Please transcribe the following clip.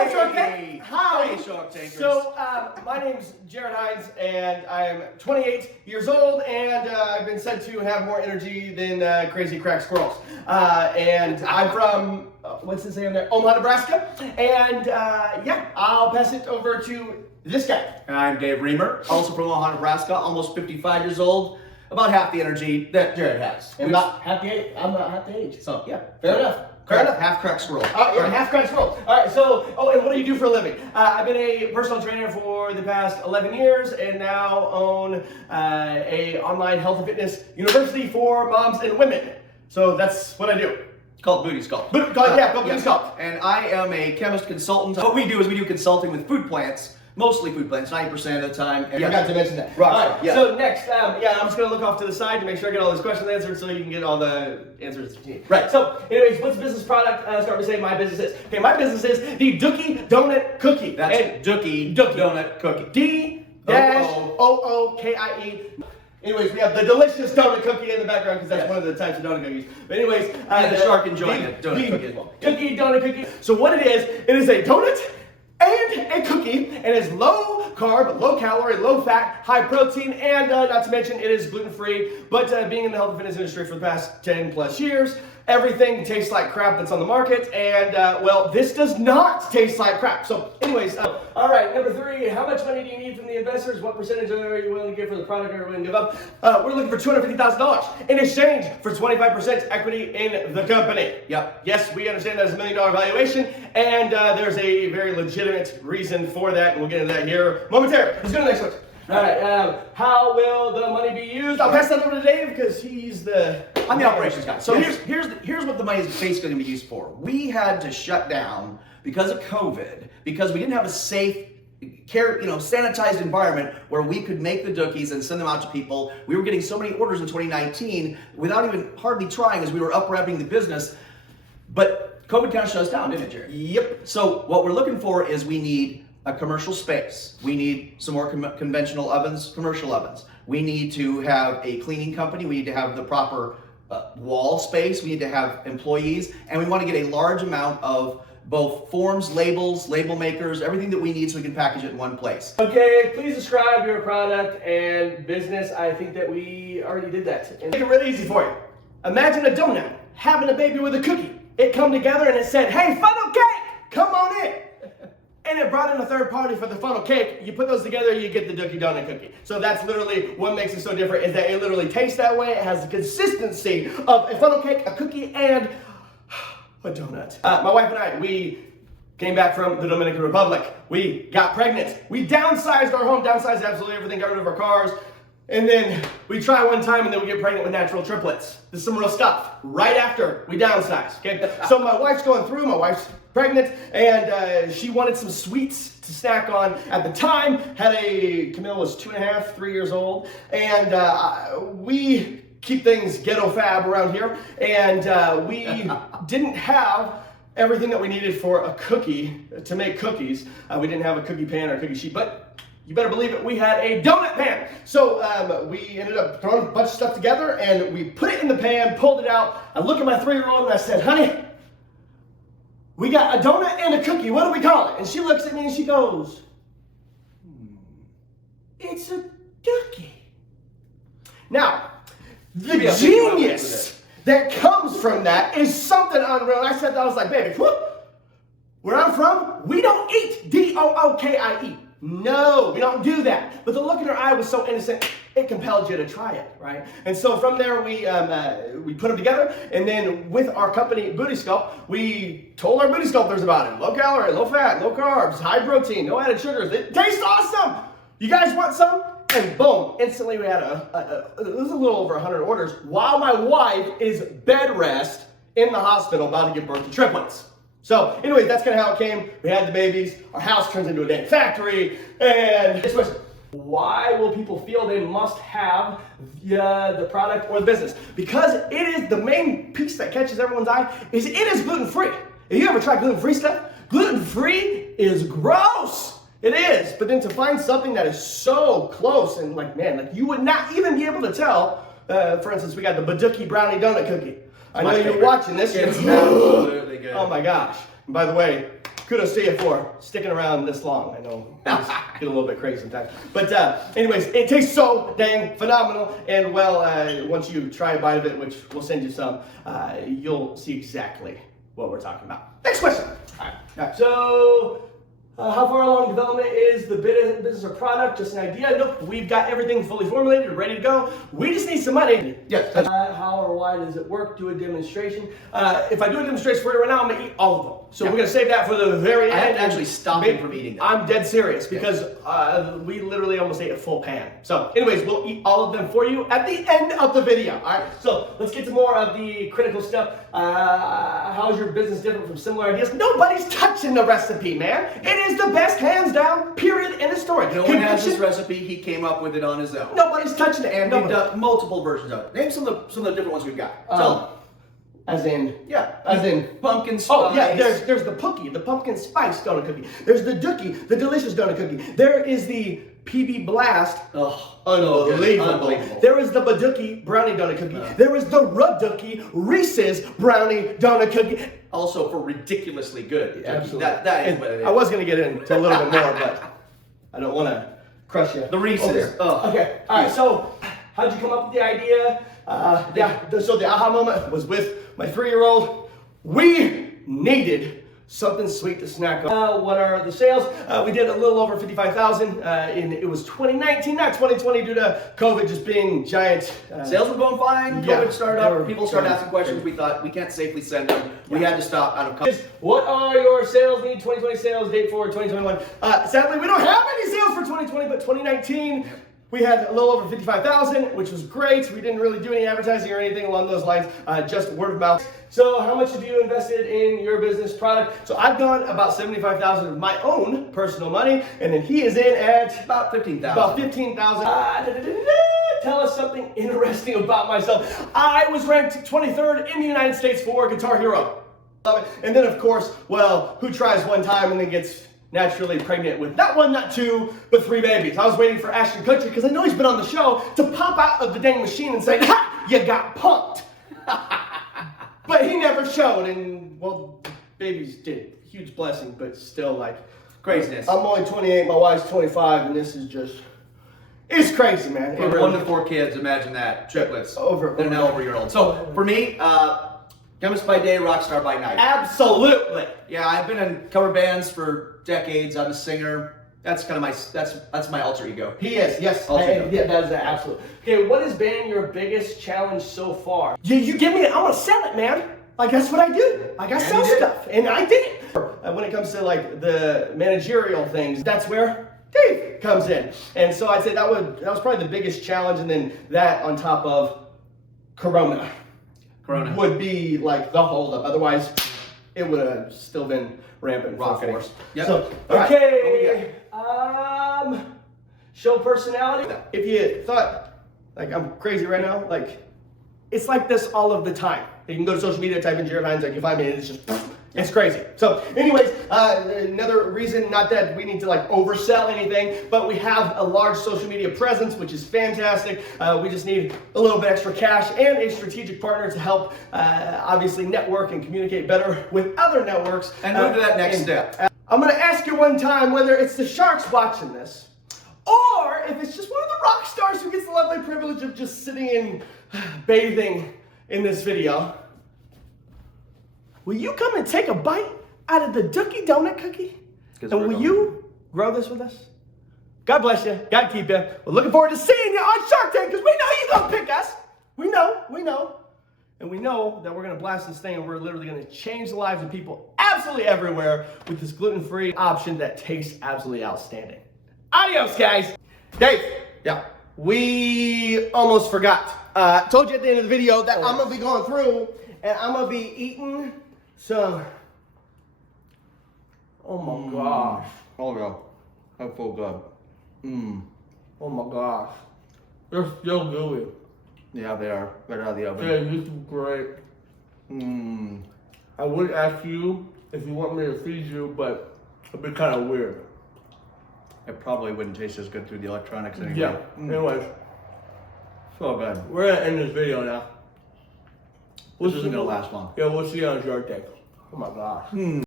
up, Shark Tank? Hi. Hey, Shark Tankers. So, my name's Jared Hines, and I am 28 years old, and I've been said to have more energy than crazy crack squirrels. And I'm from, what's it say on there? Omaha, Nebraska. And yeah, I'll pass it over to this guy. And I'm Dave Reamer, also from Omaha, Nebraska, almost 55 years old. About half the energy that Jared has. And not half the age. I'm not half the age. So, yeah, fair enough. Fair enough. Half crack squirrel. Yeah, half crack squirrel. All right, so, and what do you do for a living? I've been a personal trainer for the past 11 years and now own a online health and fitness university for moms and women. So that's what I do. Called Booty Sculpt. Called Booty Sculpt. And I am a chemist consultant. What we do is we do consulting with food plants. Mostly food plants, 90% of the time. I forgot to mention that. Right. All right. Yeah. So next, I'm just going to look off to the side to make sure I get all these questions answered so you can get all the answers that you need. Right. So anyways, what's the business product? Start by saying my business is. Okay, my business is the D-ookie Donut Cookie. That's D-ookie Donut Cookie. D-ookie. Anyways, we have the delicious donut cookie in the background because that's one of the types of donut cookies. But anyways, and the shark enjoying it. Donut cookie as well. Cookie, donut cookie. So what it is a donut and a cookie, and it's low carb, low calorie, low fat, high protein, and not to mention it is gluten free. But being in the health and fitness industry for the past 10 plus years, everything tastes like crap that's on the market, and well, this does not taste like crap. So anyways, all right, number 3, how much money do you need from the investors? What percentage are you willing to give for the product or willing to give up? We're looking for $250,000 in exchange for 25% equity in the company. Yep. Yes, we understand that is $1 million valuation, and there's a very legitimate reason for that, and we'll get into that here momentarily. Let's go to the next one. All right, how will the money be used? I'll pass that over to Dave because he's I'm the operations guy. So Yes. here's what the money is basically going to be used for. We had to shut down because of COVID, because we didn't have a safe, sanitized environment where we could make the dookies and send them out to people. We were getting so many orders in 2019 without even hardly trying as we were up-revving the business. But COVID kind of shut us down, didn't it, Jared? Yep. So what we're looking for is we need a commercial space. We need some more conventional ovens, commercial ovens. We need to have a cleaning company. We need to have the proper wall space. We need to have employees, and we want to get a large amount of both forms, labels, label makers, everything that we need so we can package it in one place. Okay, please describe your product and business. I think that we already did that. And make it really easy for you. Imagine a donut having a baby with a cookie. It come together and it said, "Hey, funnel cake, come on in." And it brought in a third party for the funnel cake. You put those together, you get the D-ookie donut cookie. So that's literally what makes it so different, is that it literally tastes that way. It has the consistency of a funnel cake, a cookie, and a donut. My wife and I, we came back from the Dominican Republic. We got pregnant. We downsized our home, downsized absolutely everything, got rid of our cars. And then we try one time and then we get pregnant with natural triplets. This is some real stuff. Right after we downsize, okay? So my wife's going through, my wife's pregnant, and she wanted some sweets to snack on. At the time, Camille was 2.5, 3 years old, and we keep things ghetto fab around here, and we didn't have everything that we needed for a cookie, to make cookies. We didn't have a cookie pan or a cookie sheet, but you better believe it, we had a donut pan. So we ended up throwing a bunch of stuff together and we put it in the pan, pulled it out. I look at my 3-year-old and I said, "Honey, we got a donut and a cookie. What do we call it?" And she looks at me and she goes, "It's a dookie." Now, the genius that comes from that is something unreal. I said that, I was like, "Baby, where I'm from, we don't eat D-ookie. No, we don't do that." But the look in her eye was so innocent, it compelled you to try it, right? And so from there, we put them together, and then with our company, Booty Sculpt, we told our Booty Sculptors about it. Low calorie, low fat, low carbs, high protein, no added sugars. It tastes awesome. You guys want some? And boom, instantly we had it was a little over 100 orders while my wife is bed rest in the hospital about to give birth to triplets. So anyway, that's kind of how it came. We had the babies, our house turns into a dang factory, and this was, why will people feel they must have the product or the business? Because it is the main piece that catches everyone's eye, is it is gluten-free. If you ever tried gluten-free stuff, gluten-free is gross. It is, but then to find something that is so close and you would not even be able to tell, for instance, we got the D-ookie brownie donut cookie. I know you're watching this. It's absolutely good. Oh my gosh. And by the way, kudos to you for sticking around this long. I know things get a little bit crazy sometimes. But anyways, it tastes so dang phenomenal. And well, once you try a bite of it, which we'll send you some, you'll see exactly what we're talking about. Next question. All right. So, how far along development is the business or product? Just an idea? Nope. We've got everything fully formulated, ready to go. We just need some money. Yes. How or why does it work? Do a demonstration. If I do a demonstration for you right now, I'm going to eat all of them. So we're going to save that for the very end. I have to actually stop him from eating them. I'm dead serious because we literally almost ate a full pan. So anyways, we'll eat all of them for you at the end of the video. All right, so let's get to more of the critical stuff. How is your business different from similar ideas? Nobody's touching the recipe, man. It is the best, hands down, period, in the story. No one has this recipe. He came up with it on his own. Nobody's touching it. And we've done multiple versions of it. Name some of the different ones we've got. Tell them. As in? Yeah. As in? Pumpkin spice. Oh, yeah, there's the Pookie, the pumpkin spice donut cookie. There's the Dookie, the delicious donut cookie. There is the PB Blast. Oh, unbelievable. There is the Badookie brownie donut cookie. There is the Radookie Reese's brownie donut cookie. Also for ridiculously good. Absolutely. That is what it is. I was going to get into a little bit more, but I don't want to crush you. The Reese's. Okay, all right, so how'd you come up with the idea? So the aha moment was with my 3-year-old. We needed something sweet to snack on. What are the sales? We did a little over 55,000 it was 2019, not 2020 due to COVID just being giant. Sales were going fine. COVID started up. People started going asking questions. We thought we can't safely send them. We had to stop out of COVID. What are your sales need? 2020 sales, date for 2021. Sadly, we don't have any sales for 2020, but 2019, we had a little over 55,000, which was great. We didn't really do any advertising or anything along those lines, just word of mouth. So how much have you invested in your business product? So I've gone about 75,000 of my own personal money, and then he is in at About 15,000. About 15,000. Tell us something interesting about myself. I was ranked 23rd in the United States for Guitar Hero. Love it. And then of course, well, who tries one time and then gets naturally pregnant with not 1, not 2, but 3 babies. I was waiting for Ashton Kutcher, because I know he's been on the show, to pop out of the dang machine and say, "Ha! You got punked." But he never showed, and well, babies did. Huge blessing, but still like Craziness. I'm only 28, my wife's 25, and this is just, it's crazy, man. From 1 to 4 kids, imagine that. Triplets. They're now over a year old. So for me, chemist by day, rock star by night. Absolutely. Yeah, I've been in cover bands for decades. I'm a singer. That's kind of my that's my alter ego. He is, yes. Yeah, that is absolute. Okay, what has been your biggest challenge so far? You give me it, I'm gonna sell it, man. Like that's what I do. Like I sell stuff, and I did it. When it comes to like the managerial things, that's where Dave comes in. And so I'd say that was probably the biggest challenge, and then that on top of Corona would be like the holdup. Otherwise, it would have still been rampant. Rock force. Yep. So, okay. Show personality. If you thought like I'm crazy right now, like it's like this all of the time. You can go to social media, type in Jared Hines, like you find me, and it's just it's crazy. So, anyways, another reason, not that we need to like oversell anything, but we have a large social media presence, which is fantastic. We just need a little bit extra cash and a strategic partner to help, obviously, network and communicate better with other networks. And move to that next step. I'm going to ask you one time whether it's the Sharks watching this, or if it's just one of the rock stars who gets the lovely privilege of just sitting and bathing in this video. Will you come and take a bite out of the Dookie donut cookie? And will you grow this with us? God bless you. God keep you. We're looking forward to seeing you on Shark Tank, because we know you're going to pick us. We know. And we know that we're going to blast this thing, and we're literally going to change the lives of people absolutely everywhere with this gluten-free option that tastes absolutely outstanding. Adios, guys. Dave. Yeah. We almost forgot. Told you at the end of the video that I'm going to be going through, and I'm going to be eating some. Oh my gosh. Oh yeah. I feel good. Oh my gosh. They're still gooey. Yeah, they are. Right out of the oven. Yeah, this is great. I would ask you if you want me to feed you, but it'd be kind of weird. It probably wouldn't taste as good through the electronics anyway. Yeah. Anyways, So good. we're gonna end this video now. This isn't gonna last long. Yeah, we'll see you on Shark Tank. Oh my gosh.